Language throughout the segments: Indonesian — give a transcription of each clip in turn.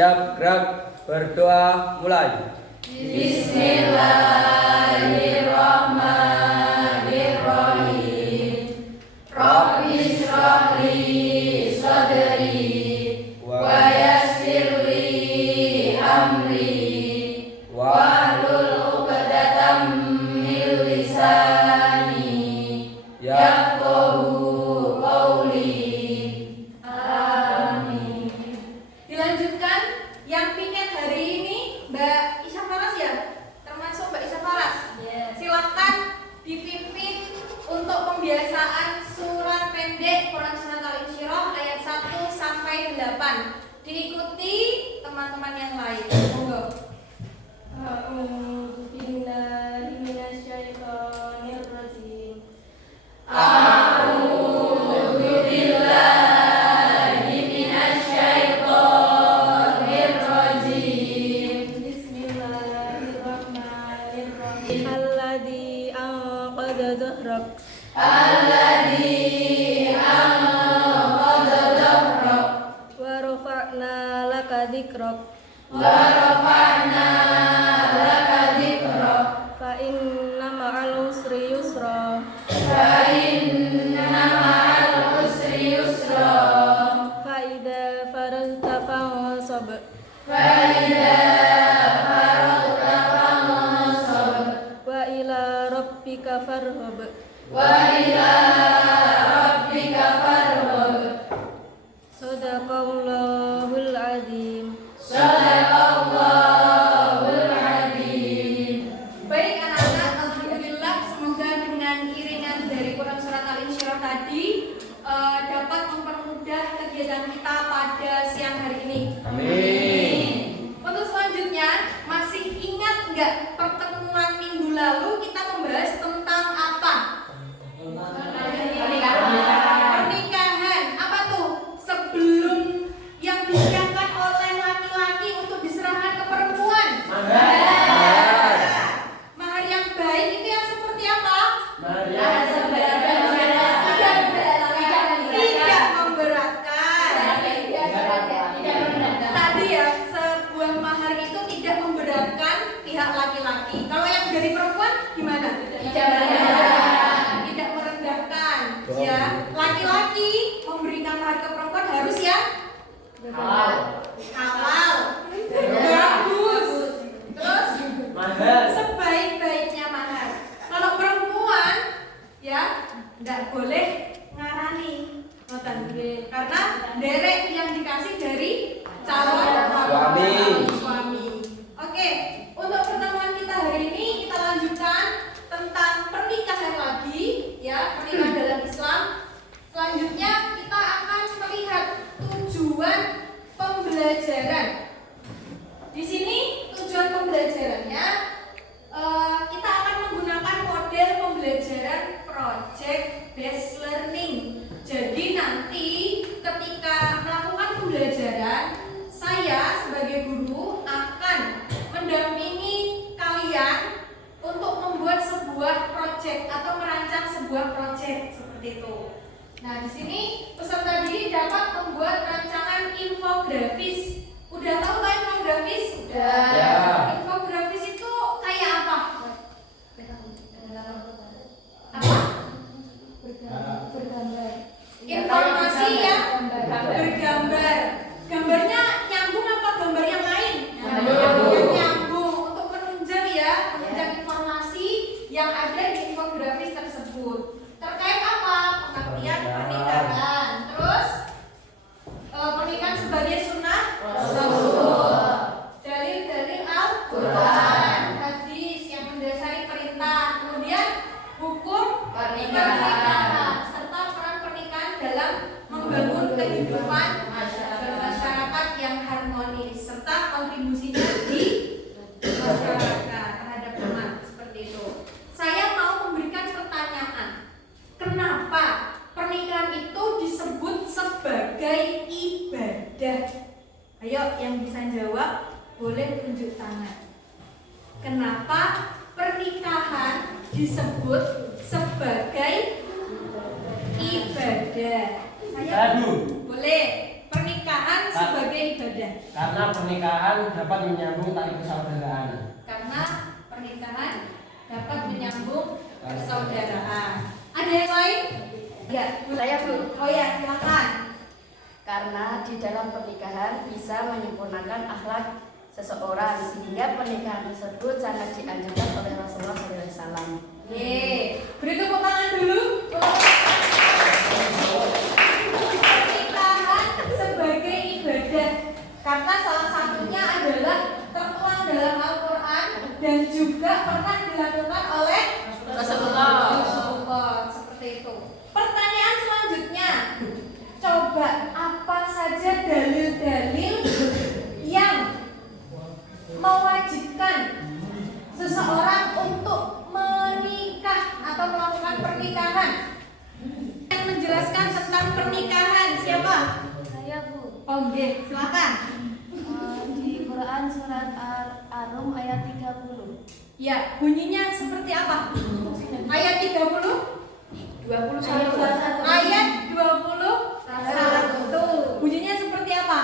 Siap, gerak, berdoa, mulai. Bismillahirrahmanirrahim. Rabbi shrah li sadri wa yassir li amri wahlul 'uqdatam min lisani yafqahu qawli. Amin. Dilanjutkan yang piket hari ini Mbak Isya Faras ya? Termasuk Mbak Isya Faras? Silahkan dipimpin untuk pembiasaan surat pendek Quran Surat Al-Insyirah ayat 1 sampai 8. Diikuti teman-teman yang lain. Monggo. A'udzu billahi minasyaitonir rajim. A'udzu billahi minasyaitonir rajim. Bismillahirrahmanirrahim. Alladzi anqadha dhahrak Alladzi anqadha dhahrak wa rafa'na laka dzikrak wa rafa'na laka dzikrak fa inna ma'al usri yusra fa inna ma'al usri yusra fa idza faragta fansab fa idza faragta fansab wa ila rabbika farghab wa ila rabbika farghab. Shadaqallahul azim. Shadaqallahul azim. Baik anak-anak, alhamdulillah semoga dengan iringan dari Quran Surat Al-Insyirah tadi dapat mempermudah kegiatan kita pada siang hari ini. Amin. Untuk selanjutnya, masih ingat nggak pertemuan minggu lalu kita membahas tentang apa? Pernikahan. Apa tuh? Sebelum yang disiapkan oleh laki-laki untuk diserahkan ke perempuan. Mahar yang baik itu yang seperti apa? Tidak memberatkan. Tadi ya, sebuah mahar itu tidak memberatkan pihak laki-laki. Kalau yang dari perempuan gimana? Tidak merendahkan. Ya, laki-laki memberikan mahar ke perempuan harus ya halal. Bagus. Terus sebaik-baiknya mahar. Kalau perempuan ya nggak boleh ngarani. Ngoten. Karena derek yang dikasih dari calon suami. Oke, untuk pertemuan kita hari ini kita lanjutkan tentang pernikahan lagi ya, pernikahan dalam Islam. Selanjutnya kita akan melihat tujuan pembelajaran. Di sini tujuan pembelajarannya kita akan menggunakan model pembelajaran project based learning. Jadi nanti ketika melakukan pembelajaran, saya sebagai guru akan mendampingi kalian untuk membuat sebuah project atau merancang sebuah project seperti itu. Nah, di sini peserta didik dapat membuat rancangan infografis. Udah tahu kan infografis? Udah. Ya. Infografis itu kayak apa? Apa? Bergambar. Informasi yang bergambar. Gambarnya nyambung apa gambar yang lain? Yang nyambung untuk menunjang ya, menunjang informasi yang ada di infografis tersebut. Terkait apa? Pengertian pernikahan. Terus pernikahan sebagai sunnah Rasul. Dalil-dalil Al-Quran, hadis yang mendasari perintah. Kemudian hukum pernikahan serta peran pernikahan dalam membangun kehidupan masyarakat yang harmonis serta kontribusinya di masyarakat terhadap umat seperti itu. Saya mau memberikan pertanyaan. Kenapa pernikahan itu disebut sebagai ibadah? Ayo yang bisa jawab boleh tunjuk tangan. Kenapa pernikahan disebut sebagai ibadah? Saya boleh. Pernikahan sebagai ibadah. Karena pernikahan dapat menyambung tali persaudaraan. Karena pernikahan dapat menyambung persaudaraan. Ada yang lain? Ya, saya Bu. Oh ya, silakan. Karena di dalam pernikahan bisa menyempurnakan akhlak seseorang sehingga pernikahan tersebut sangat dianjurkan oleh Rasulullah SAW. Ye, beri tepuk tangan dulu. Pernikahan sebagai ibadah, karena salah satunya adalah tertuang dalam Al-Quran dan juga pernah dilakukan oleh Rasulullah. Seperti itu. Pertanyaan selanjutnya, coba apa saja dalil-dalil yang mewajibkan seseorang untuk menikah atau melakukan pernikahan? Yang menjelaskan tentang pernikahan siapa? Saya Bu. Oh, nggih, silakan. Di Quran surat Ar-Rum ayat 30. Ya, bunyinya seperti apa? Ayat 30? 21. Ayat 21. Bunyinya seperti apa?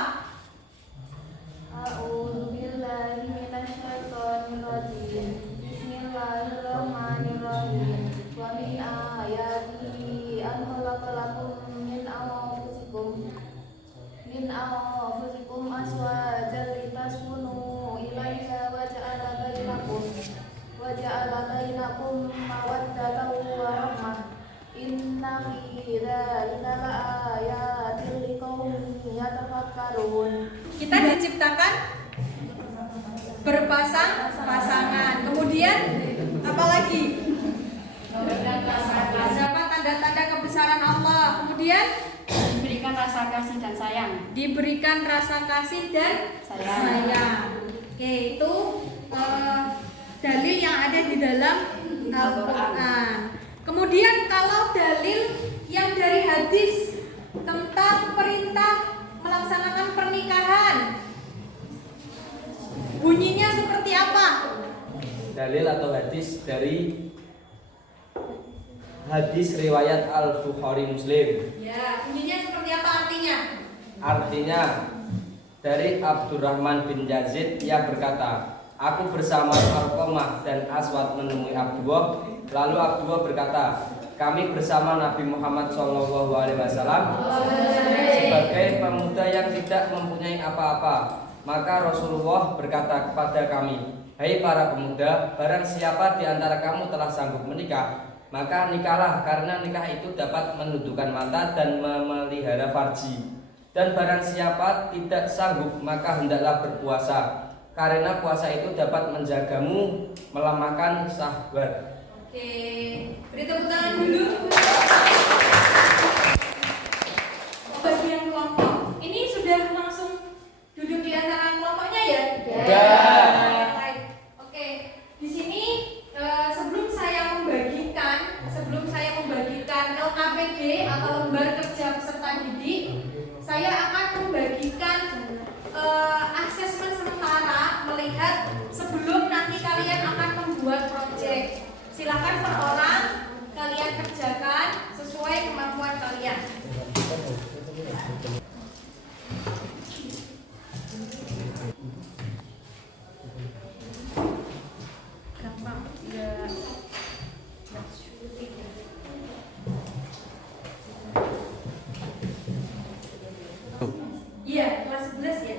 A'udzubillahi minasyaitonir rajim. Bismillahirrahmanirrahim. Wa min ayatihi an khalaqalakum min anfusikum azwajan litaskunu ilaiha wa ja'ala bainakum mawaddatan wa rahmah. Inna fi dzalika laayatin liqaumin yatafakkarun. Kita diciptakan berpasangan. Kemudian apa lagi? Beberapa tanda-tanda kebesaran Allah. Kemudian Diberikan rasa kasih dan sayang. diberikan rasa kasih dan sayang. Oke, itu dalil yang ada di dalam Al-Quran. Kemudian kalau dalil yang dari hadis tentang perintah melaksanakan pernikahan, bunyinya seperti apa? Dalil atau hadis dari hadis riwayat Al-Bukhari Muslim. Ya, bunyinya seperti apa artinya? Artinya dari Abdurrahman bin Yazid, ia berkata, aku bersama Alqamah dan Aswad menemui Abdullah. Lalu Abdullah berkata, kami bersama Nabi Muhammad SAW sebagai pemuda yang tidak mempunyai apa-apa. Maka Rasulullah berkata kepada kami, hai para pemuda, barang siapa di antara kamu telah sanggup menikah, maka nikahlah, karena nikah itu dapat menundukkan mata dan memelihara farji. Dan barang siapa tidak sanggup, maka hendaklah berpuasa, karena puasa itu dapat menjagamu, melemahkan syahwat. Oke, beri tepuk tangan dulu. Bagian kelompok, ini sudah langsung duduk di antara kelompoknya ya? Ya. Baik. Oke, di sini sebelum saya membagikan LKPD atau lembar kerja peserta didik, saya akan membagikan asesmen sementara melihat sebelum nanti kalian akan membuat proyek. Silakan per orang kalian kerjakan sesuai kemampuan kalian. Gampang, enggak sulit. Iya, kelas 11 ya.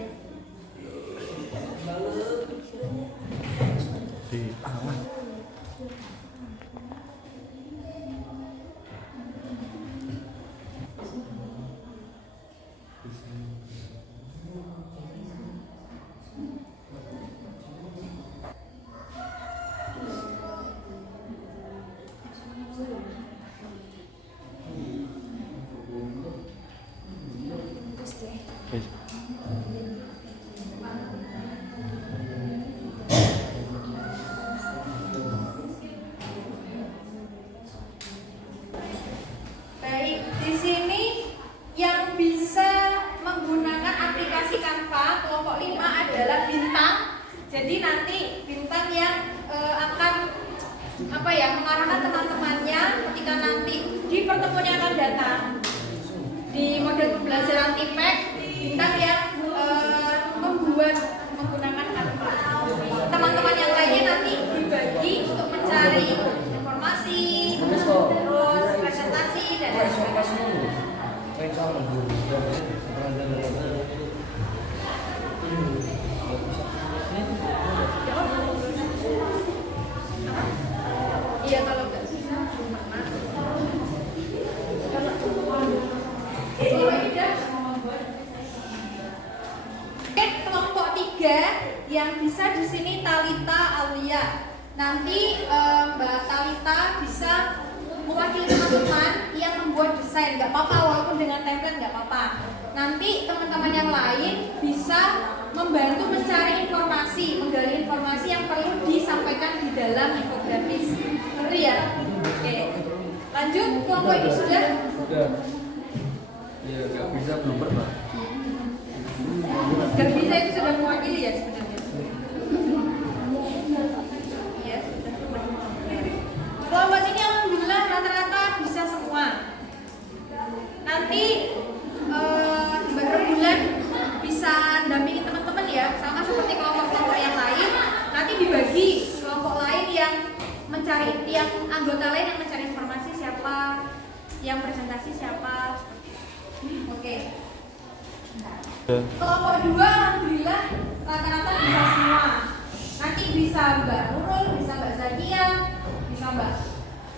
Baik, di sini yang bisa menggunakan aplikasi Canva kelompok 5 adalah Bintang. Jadi nanti Bintang yang akan mengarahkan teman-temannya ketika nanti di pertemuan yang akan datang di model pembelajaran TIPEK. Bintang yang membuat Iya kalau nggak bisa Oke, kelompok 3 yang bisa di sini Talita Aulia. Nanti Mbak Talita bisa mewakili teman-teman yang membuat desain, nggak apa-apa walaupun dengan template nggak apa-apa. Nanti teman-teman yang lain bisa membantu mencari informasi, menggali informasi yang perlu disampaikan di dalam infografis. Ngerti ya? Oke. Lanjut, kelompok ini sudah? Sudah. Ya, nggak bisa belum pernah. Gak bisa itu sudah mewakili ya sebenarnya. Iya sudah. Kelompok ini alhamdulillah rata-rata bisa semua. Nanti Mbak Rembulan bisa dampingi teman-teman ya, sama seperti kelompok-kelompok yang lain. Nanti dibagi kelompok lain yang mencari, yang anggota lain yang mencari informasi siapa, yang presentasi siapa. Oke. Kelompok 2 alhamdulillah rata-rata bisa semua. Nanti bisa Mbak Nurul, bisa Mbak Zakia, bisa Mbak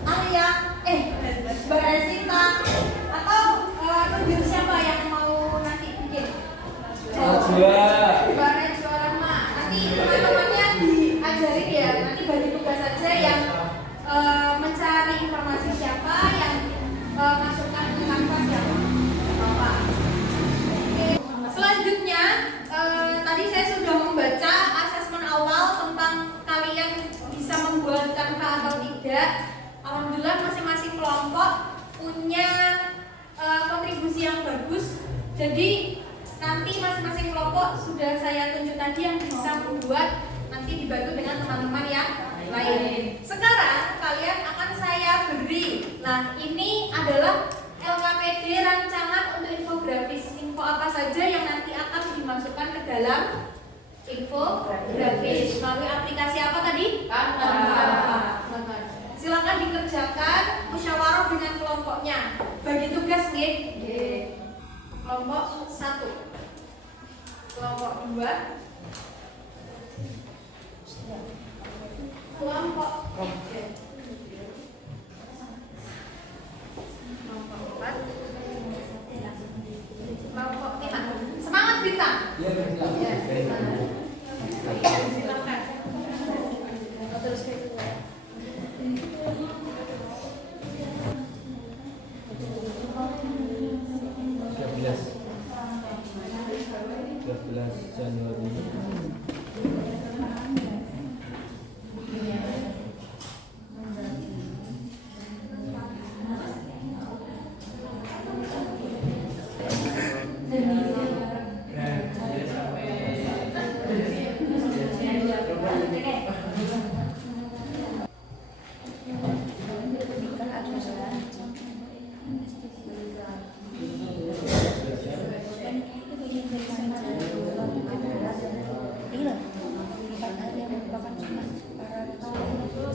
Alia, Mbak Ezita, atau tunjuk siapa yang mau nanti bikin? Mbak Najwa Rahma. Nanti teman-temannya diajarin ya. Nanti bagi tugas saja yang mencari informasi siapa, yang masukkan ke kanvas siapa. Bapak. Selanjutnya, tadi saya sudah membaca asesmen awal tentang kalian bisa membuat kanvas atau tidak. Alhamdulillah masing-masing kelompok punya kontribusi yang bagus. Jadi nanti masing-masing kelompok sudah saya tunjuk tadi yang bisa membuat, nanti dibantu dengan teman-teman yang lain. Sekarang kalian akan saya beri. Nah, ini adalah LKPD rancangan untuk infografis. Info apa saja yang nanti akan dimasukkan ke dalam infografis melalui aplikasi apa tadi? Canva. Silakan dikerjakan musyawarah dengan kelompoknya. Bagi tugas nggih. Kelompok 1. Kelompok 2. Kelompok 3. Kelompok 4. Kelompok 5. Semangat Bintang. Iya, Silakan. Terus Januari.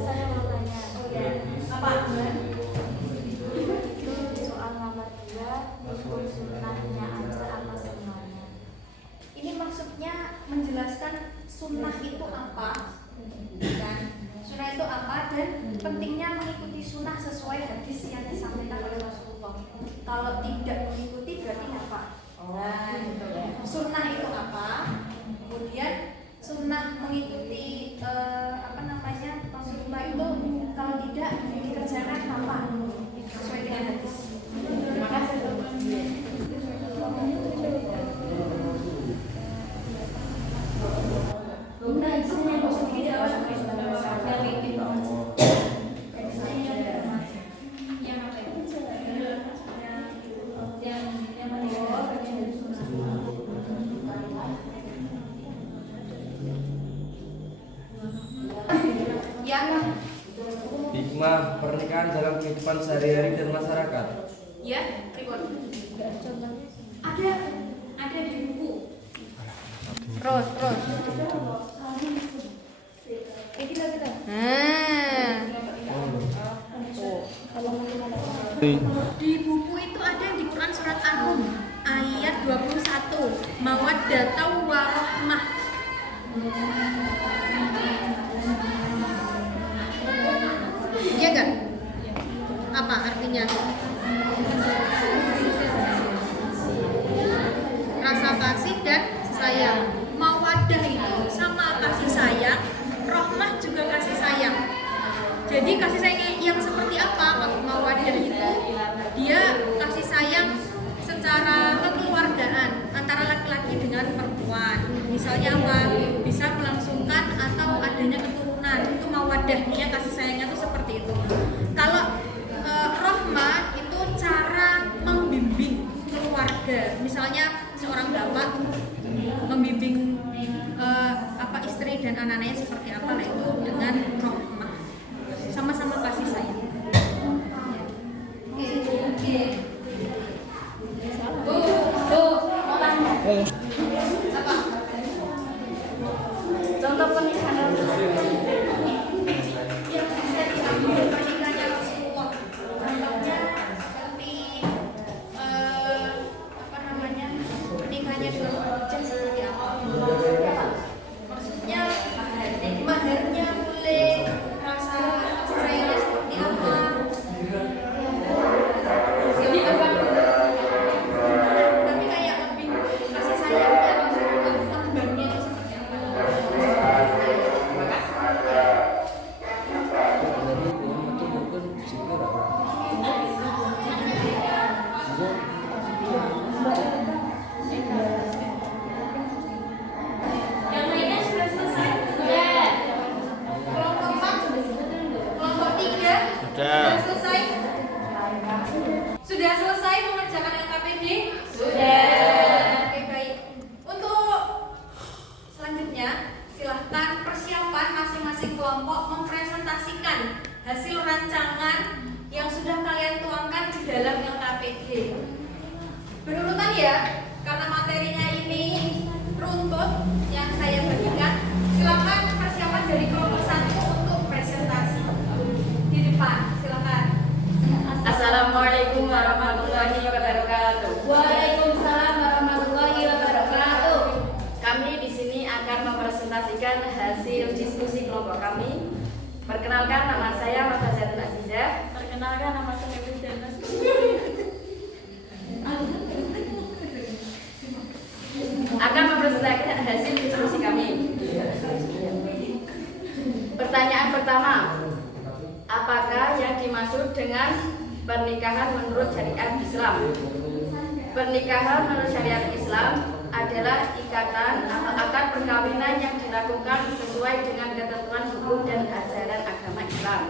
Saya mau tanya. apa? Soal nomor 2, hukum sunnahnya aja apa semuanya? Ini maksudnya menjelaskan sunnah itu apa, dan sunnah itu apa dan pentingnya mengikuti sunnah sesuai hadis yang disampaikan oleh Rasulullah. Kalau tidak mengikuti berarti apa? Nah, gitu. Sunnah itu apa? Kemudian sunnah mengikuti Rasulullah itu kalau tidak dikerjakan apa? Sesuai dengan hadis. Terima kasih. Hikmah pernikahan dalam kehidupan sehari-hari dan masyarakat. Ya, reward. Ada di buku. Terus. Kita. Di buku itu ada di Quran surat An-Rum. Iya enggak? Apa artinya? Rasa kasih dan sayang. Mawaddah itu sama kasih sayang, rahmah juga kasih sayang. Jadi kasih sayang yang seperti apa? Mawaddah itu dia kasih sayang secara kekeluargaan antara laki-laki dengan perempuan. Misalnya apa? Bisa melangsungkan atau adanya keturunan. Itu mawaddahnya, kasih sayangnya itu seperti itu. Kalau rahmah itu cara membimbing keluarga. Misalnya seorang bapak membimbing istri dan anak-anaknya seperti apa, lah itu dengan rahmah. Sama-sama kasih sayang. Apa? Contoh pernikahan Pernikahannya Rasulullah. Contohnya seperti pernikahannya dengan Khadijah seperti apa? Maksudnya maharnya boleh, rasa sayangnya seperti apa? Tapi kayak lebih kasih sayangnya Rasulullah, korbannya itu seperti apa? Yang lainnya sudah selesai? Sudah. Kelompok 4? Kelompok 3? Sudah selesai? Sudah selesai mengerjakan LKPD? Sudah. Oke, baik. Untuk selanjutnya, silahkan persiapan masing-masing kelompok mempresentasikan hasil rancangan yang sudah kalian tuangkan di dalam LKPD. Berurutan ya, karena materinya ini runtut yang saya berikan. Silakan persiapan dari kelompok 1 untuk presentasi di depan. Silakan. Assalamualaikum warahmatullahi wabarakatuh. Waalaikumsalam warahmatullahi wabarakatuh. Kami di sini akan mempresentasikan hasil diskusi kelompok kami. Perkenalkan, nama saya Mafazatul Azizah. Perkenalkan, nama saya Widya Mas. Akan mempresentasikan hasil diskusi kami. Pertanyaan pertama, apakah yang dimaksud dengan pernikahan menurut syariat Islam? Pernikahan menurut syariat Islam adalah ikatan atau akad perkawinan yang dilakukan sesuai dengan ketentuan hukum dan ajaran agama Islam.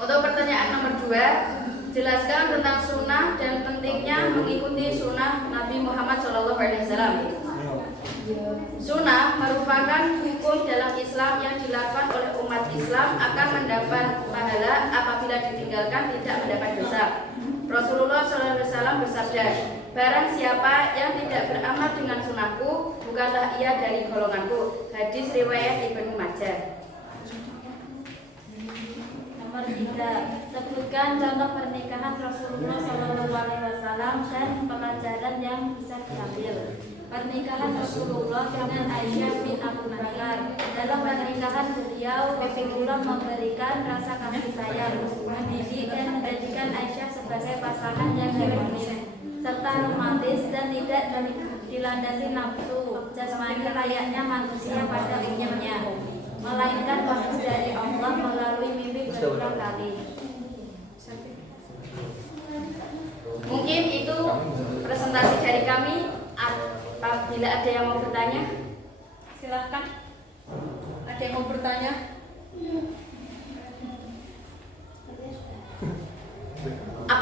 Untuk pertanyaan nomor 2, jelaskan tentang sunnah dan pentingnya mengikuti sunnah Nabi Muhammad SAW. Sunnah merupakan hukum dalam Islam yang dilakukan oleh umat Islam akan mendapat pahala apabila ditinggalkan tidak mendapat dosa. Rasulullah SAW bersabda, barang siapa yang tidak beramal dengan sunnahku, bukanlah ia dari golonganku. Hadis riwayat Ibnu Majah. Nomor 3, sebutkan contoh pernikahan Rasulullah SAW dan pelajaran yang bisa diambil. Pernikahan Rasulullah dengan Aisyah bin Abu Bakar. Dalam pernikahan beliau, Rasulullah memberikan rasa kasih sayang, mendidik dan menjadikan Aisyah sebagai pasangan yang harmonis serta romantis dan tidak dilandasi nafsu jasmani layaknya manusia pada umumnya, melainkan wahyu dari Allah melalui mimpi berulang kali. Mungkin itu presentasi dari kami. Apabila ada yang mau bertanya, Silahkan. Ada yang mau bertanya?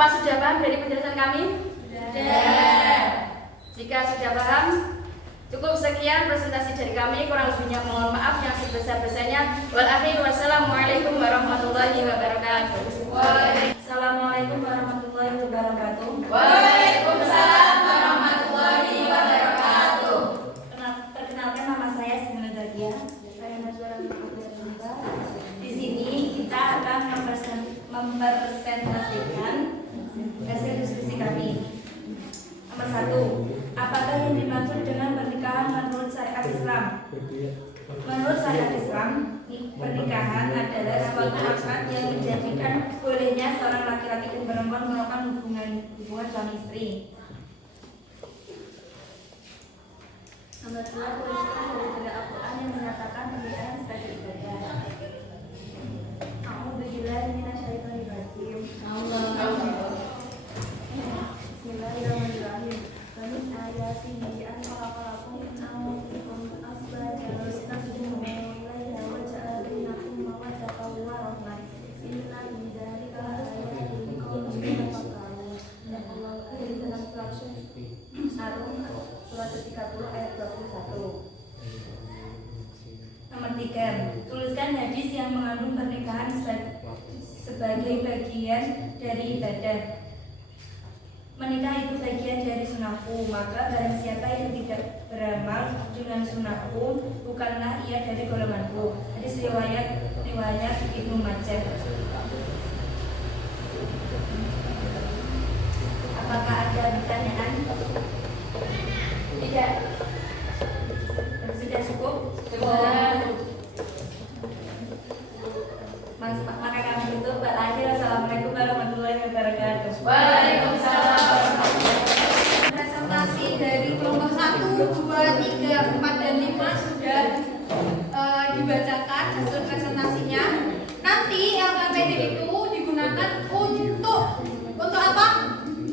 apa sudah paham dari penjelasan kami? Sudah. Jika sudah paham, cukup sekian presentasi dari kami. Kurang lebihnya mohon maaf yang sebesar-besarnya. Wassalamualaikum warahmatullahi wabarakatuh. Assalamualaikum warahmatullahi wabarakatuh. Waalaikumsalam warahmatullahi wabarakatuh. Perkenalkan, nama saya Sinta Zakia. Saya Najwa Rahmatullah. Di sini kita akan mempresentasikan hasil diskusi kami. Nomor 1, apakah yang dimaksud dengan Islam. Menurut syariat Islam, pernikahan adalah suatu akad yang menjadikan bolehnya seorang laki-laki dan perempuan melakukan hubungan suami istri. Nomor 2, tuliskan dari Al-Quran yang menyatakan pernikahan sebagai ibadah. A'udzubillahi minasyaitonir rajim. Bismillahirrahmanirrahim. Min ayatihi an khalaqalakum min anfusikum azwajan litaskunuh ilaiha wa ja'ala bainakum mawaddatan wa rahmah. Inna fi dzalika laayatin liqaumin yatafakkarun. Dan Allah di dalam surat Ar-Rum surat 30 ayat 21. Nomor 3, tuliskan hadis yang mengandung pernikahan sebagai bagian dari ibadah. Menikah itu bagian dari sunnahku, maka barang siapa yang tidak beramal dengan sunnahku, bukanlah ia dari golonganku. Hadis riwayat Ibnu Majah. Apakah ada pertanyaan? Tidak. Sudah cukup? Maka kami tutup. Berakhir. Assalamualaikum warahmatullahi wabarakatuh. Waalaikumsalam. Presentasi dari kelompok 1, 2, 3, 4, dan 5 sudah dibacakan hasil presentasinya. Nanti LKPD itu digunakan untuk apa?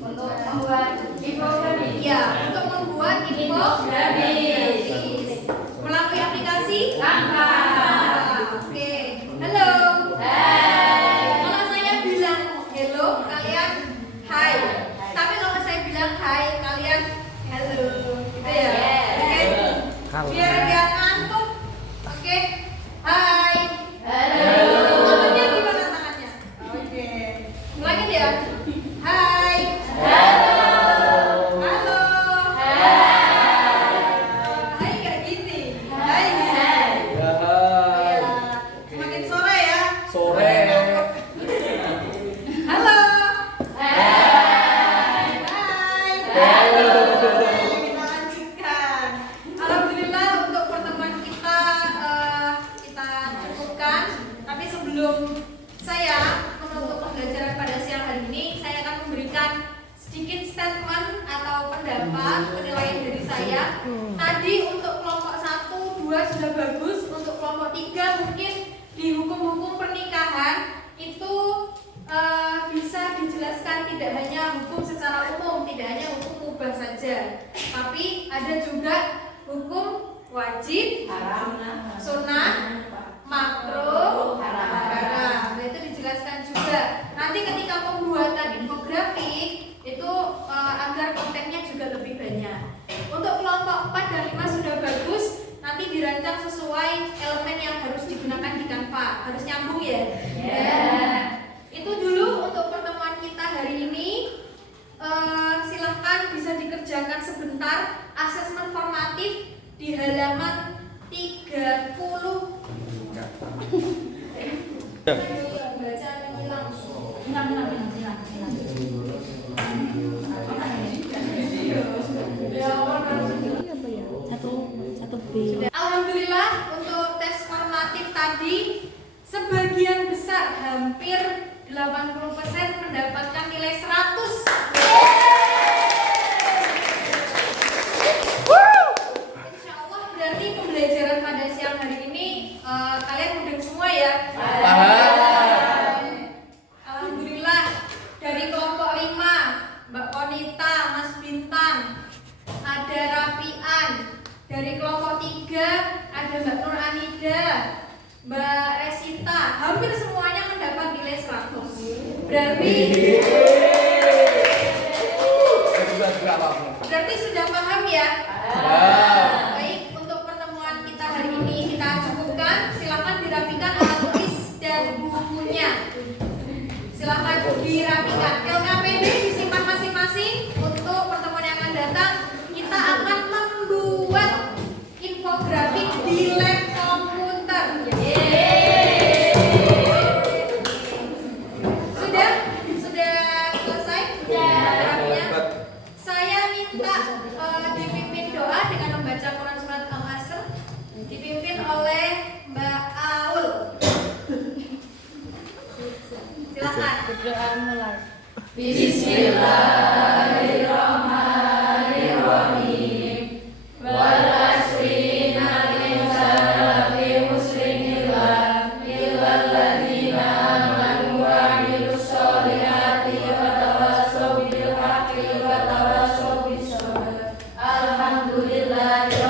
Untuk membuat infografis. Ya, untuk membuat infografis melalui aplikasi Canva. Oke, halo. Kalau saya bilang hello, kalian hai. Tapi kalau saya bilang hai, kalian halo. Gitu ya. Oke. Biar nggak ngantuk. Oke. Hai. Halo. Tangannya gimana tangannya? Oke. Ulangin ya. Hai. Halo. Halo. Hai kayak gini. Hai. Semakin sore ya. Sore. Halo. Hai. Halo. Kita lanjutkan. Alhamdulillah untuk pertemuan kita cukupkan. Tapi sebelum saya menutup pembelajaran pada siang hari ini, saya akan memberikan sedikit statement atau pendapat penilaian dari saya. Tadi untuk kelompok 1, 2 sudah bagus. Untuk kelompok 3 mungkin di hukum-hukum pernikahan itu bisa dijelaskan tidak hanya hukum secara umum, tidak hanya hukum mubah saja, tapi ada juga hukum wajib, sunnah, makruh, haram. Nah, itu dijelaskan juga. Nanti ketika pembuatan infografik itu agar kontennya juga lebih banyak. Untuk kelompok 4 dan 5 sudah bagus. Nanti dirancang sesuai elemen yang harus digunakan di Canva. Harus nyambung ya. Yeah. Itu dulu untuk pertemuan kita hari ini. Silahkan bisa dikerjakan sebentar asesmen formatif di halaman 30. Baca ini langsung. Alhamdulillah untuk tes formatif tadi sebagian besar hampir 80% mendapatkan nilai 100. Insya Allah berarti pembelajaran pada siang hari ini kalian mudeng semua ya. Alhamdulillah dari kelompok 5 Mbak Konita, Mas Bintang, ada Rafian. Dari kelompok 3 ada Mbak Nur Anida, Mbak Resita. Hampir semuanya mendapat nilai 100. Berarti sudah paham ya? Baik, untuk pertemuan kita hari ini kita cukupkan. Silakan dirapikan alat tulis dan bukunya. Silakan dirapikan. LKPD disimpan masing-masing. Untuk pertemuan yang akan datang, kita akan membuat infografik di lab komputer. Sudah selesai? Saya minta dipimpin doa dengan membaca Quran Alhamdulillahirabbil